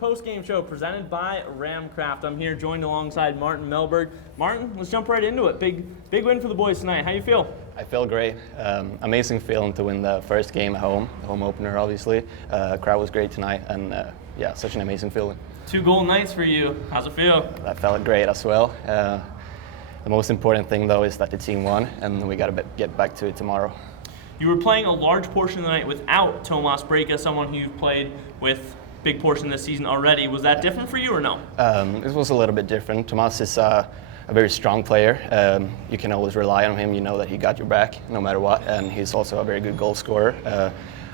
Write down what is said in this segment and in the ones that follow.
post-game show presented by Ramcraft. I'm here joined alongside Martin Mellberg. Martin, let's jump right into it. Big win for the boys tonight. How you feel? I feel great. Amazing feeling to win the first game at home, the home opener obviously. Crowd was great tonight, and yeah, such an amazing feeling. 2 goal nights for you. How's it feel? That felt great as well. The most important thing though is that the team won, and we got to get back to it tomorrow. You were playing a large portion of the night without Tomas Breka, someone who you've played with big portion of this season already. Was that different for you or no? It was a little bit different. Tomas is a very strong player. You can always rely on him. You know that he got your back no matter what, and he's also a very good goal scorer.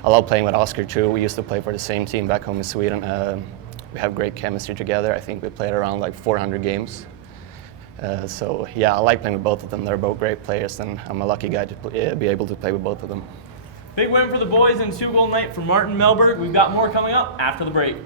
I love playing with Oscar too. We used to play for the same team back home in Sweden. We have great chemistry together. I think we played around like 400 games. So yeah, I like playing with both of them. They're both great players, and I'm a lucky guy to be able to play with both of them. Big win for the boys and 2 goal night for Martin Mellberg. We've got more coming up after the break.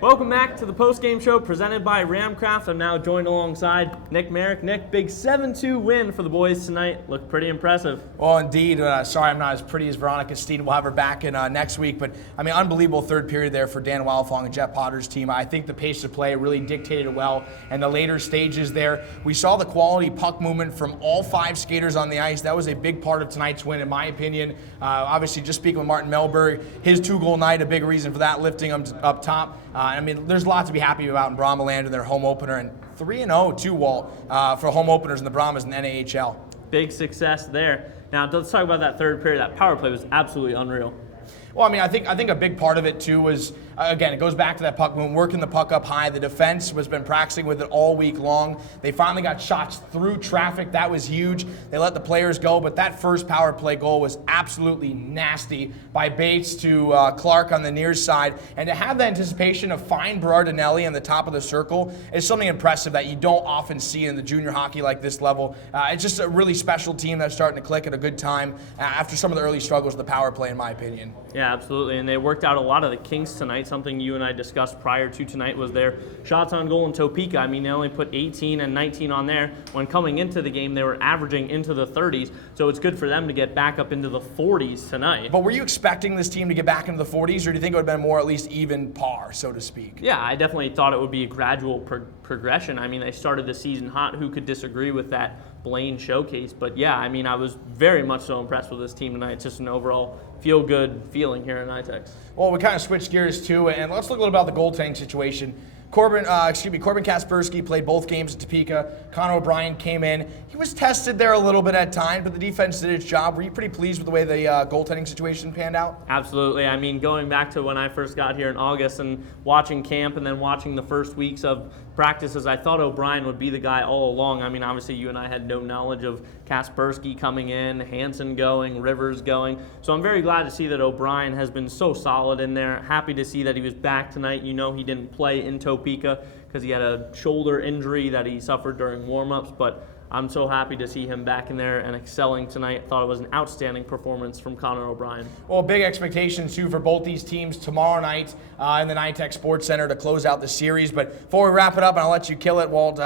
Welcome back to the post-game show presented by Ramcraft. I'm now joined alongside Marek. Nick, big 7-2 win for the boys tonight. Looked pretty impressive. Well, indeed. Sorry I'm not as pretty as Veronica Steen. We'll have her back in next week. But, I mean, unbelievable third period there for Dan Wildfong and Jeff Potter's team. I think the pace of play really dictated it well. And the later stages there, we saw the quality puck movement from all 5 skaters on the ice. That was a big part of tonight's win, in my opinion. Obviously, just speaking with Martin Mellberg, his 2 goal night, a big reason for that, lifting him up top. I mean, there's a lot to be happy about in Brahmas land in their home opener, and 3-0 too, Walt, for home openers in the Brahmas and NAHL. Big success there. Now, let's talk about that third period. That power play was absolutely unreal. Well, I mean, I think a big part of it, too, was, again, it goes back to that puck movement, working the puck up high. The defense has been practicing with it all week long. They finally got shots through traffic. That was huge. They let the players go, but that first power play goal was absolutely nasty by Bates to Clark on the near side. And to have the anticipation of find Berardinelli on the top of the circle is something impressive that you don't often see in the junior hockey like this level. It's just a really special team that's starting to click at a good time after some of the early struggles of the power play, in my opinion. Yeah, absolutely, and they worked out a lot of the kinks tonight. Something you and I discussed prior to tonight was their shots on goal in Topeka. I mean, they only put 18 and 19 on there. When coming into the game, they were averaging into the 30s, so it's good for them to get back up into the 40s tonight. But were you expecting this team to get back into the 40s, or do you think it would have been more at least even par, so to speak? Yeah, I definitely thought it would be a gradual progression. I mean, they started the season hot. Who could disagree with that Blaine showcase? But yeah, I mean, I was very much so impressed with this team tonight. It's just an overall feel-good feeling here in ITEX. Well, we kind of switched gears too, and let's look a little about the goaltending situation. Corbin Kaspersky played both games at Topeka. Connor O'Brien came in. He was tested there a little bit at times, but the defense did its job. Were you pretty pleased with the way the goaltending situation panned out? Absolutely. I mean, going back to when I first got here in August and watching camp and then watching the first weeks of practices, I thought O'Brien would be the guy all along. I mean, obviously you and I had no knowledge of Kaspersky coming in, Hansen going, Rivers going. So I'm very glad to see that O'Brien has been so solid in there. Happy to see that he was back tonight. You know, he didn't play in Topeka because he had a shoulder injury that he suffered during warm-ups, but I'm so happy to see him back in there and excelling tonight. Thought it was an outstanding performance from Connor O'Brien. Well, big expectations, too, for both these teams tomorrow night in the NITEC Sports Center to close out the series. But before we wrap it up, and I'll let you kill it, Walt,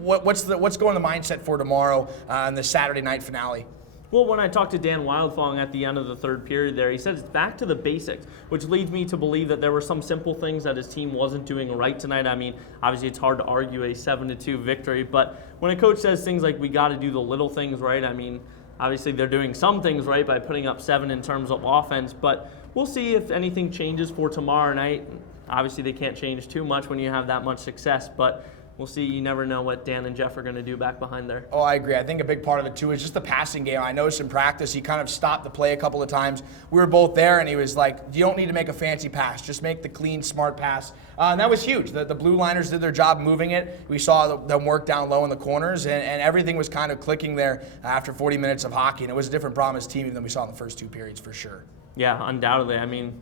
what's going the mindset for tomorrow in the Saturday night finale? Well, when I talked to Dan Wildfong at the end of the third period there, he said it's back to the basics, which leads me to believe that there were some simple things that his team wasn't doing right tonight. I mean, obviously it's hard to argue a 7-2 victory, but when a coach says things like we got to do the little things right, I mean, obviously they're doing some things right by putting up 7 in terms of offense, but we'll see if anything changes for tomorrow night. Obviously they can't change too much when you have that much success, but we'll see. You never know what Dan and Jeff are going to do back behind there. Oh, I agree. I think a big part of it, too, is just the passing game. I noticed in practice, he kind of stopped the play a couple of times. We were both there, and he was like, you don't need to make a fancy pass. Just make the clean, smart pass. And that was huge. The blue liners did their job moving it. We saw them work down low in the corners, and everything was kind of clicking there after 40 minutes of hockey. And it was a different Brahmas team than we saw in the first 2 periods, for sure. Yeah, undoubtedly. I mean,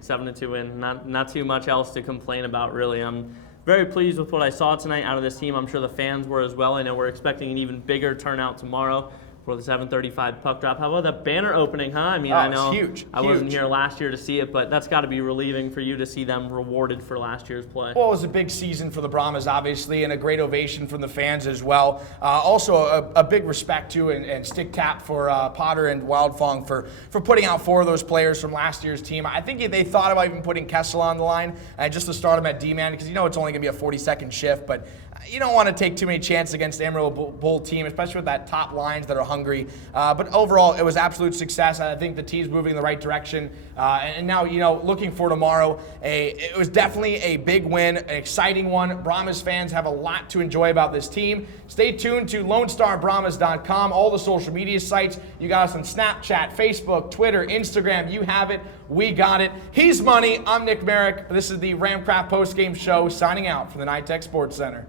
7-2 win. Not too much else to complain about, really. I'm very pleased with what I saw tonight out of this team. I'm sure the fans were as well. I know we're expecting an even bigger turnout tomorrow for the 7:35 puck drop. How about that banner opening, huh? I mean, I know it's huge. I wasn't here last year to see it, but that's got to be relieving for you to see them rewarded for last year's play. Well, it was a big season for the Brahmas, obviously, and a great ovation from the fans as well. Also, a big respect, too, and stick tap for Potter and Wildfong for putting out 4 of those players from last year's team. I think they thought about even putting Kessel on the line just to start him at D-man, because you know it's only going to be a 40-second shift, but you don't want to take too many chances against the Amarillo Bull team, especially with that top lines that are hungry. But overall, it was absolute success. I think the team's moving in the right direction. And now, looking for tomorrow, it was definitely a big win, an exciting one. Brahmas fans have a lot to enjoy about this team. Stay tuned to LoneStarBrahmas.com, all the social media sites. You got us on Snapchat, Facebook, Twitter, Instagram. You have it. We got it. He's Money. I'm Nick Marek. This is the Ramcraft postgame show, signing out from the NITEC Sports Center.